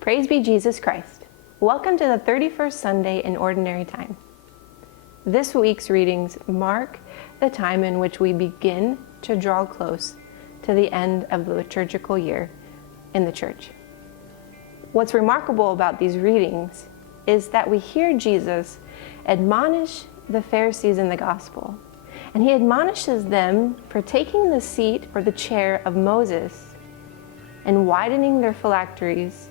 Praise be Jesus Christ. Welcome to the 31st Sunday in Ordinary Time. This week's readings mark the time in which we begin to draw close to the end of the liturgical year in the church. What's remarkable about these readings is that we hear Jesus admonish the Pharisees in the gospel, and he admonishes them for taking the seat or the chair of Moses and widening their phylacteries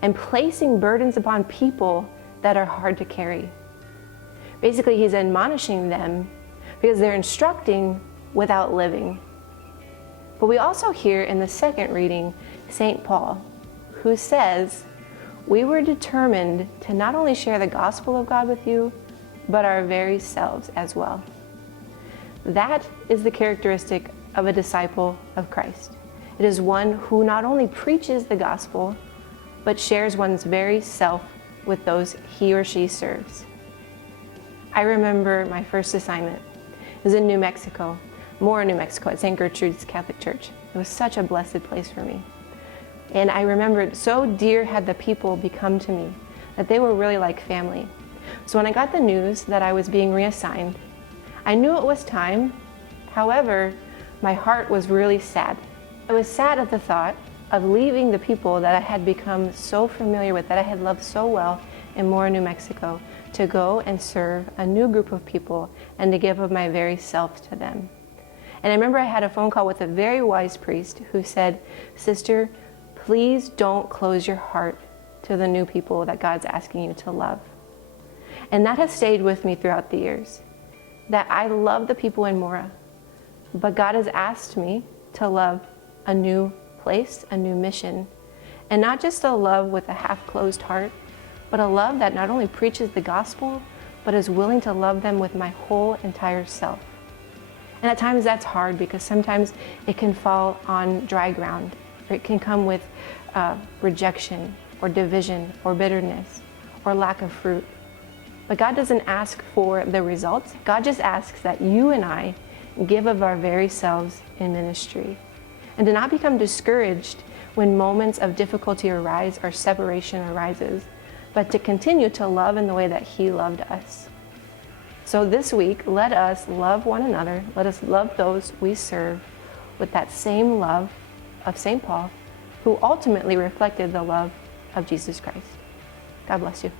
and placing burdens upon people that are hard to carry. Basically, he's admonishing them because they're instructing without living. But we also hear in the second reading St. Paul, who says, "We were determined to not only share the gospel of God with you, but our very selves as well." That is the characteristic of a disciple of Christ. It is one who not only preaches the gospel, but shares one's very self with those he or she serves. I remember my first assignment. It was in New Mexico, Mora, New Mexico, at St. Gertrude's Catholic Church. It was such a blessed place for me. And I remembered so dear had the people become to me that they were really like family. So when I got the news that I was being reassigned, I knew it was time. However, my heart was really sad. I was sad at the thought of leaving the people that I had become so familiar with, that I had loved so well in Mora, New Mexico, to go and serve a new group of people and to give of my very self to them. And I remember I had a phone call with a very wise priest who said, "Sister, please don't close your heart to the new people that God's asking you to love." And that has stayed with me throughout the years, that I love the people in Mora, but God has asked me to love a new place, a new mission, and not just a love with a half-closed heart, but a love that not only preaches the gospel, but is willing to love them with my whole entire self. And at times that's hard because sometimes it can fall on dry ground, or it can come with rejection or division or bitterness or lack of fruit. But God doesn't ask for the results. God just asks that you and I give of our very selves in ministry, and to not become discouraged when moments of difficulty arise or separation arises, but to continue to love in the way that he loved us. So this week, let us love one another. Let us love those we serve with that same love of St. Paul, who ultimately reflected the love of Jesus Christ. God bless you.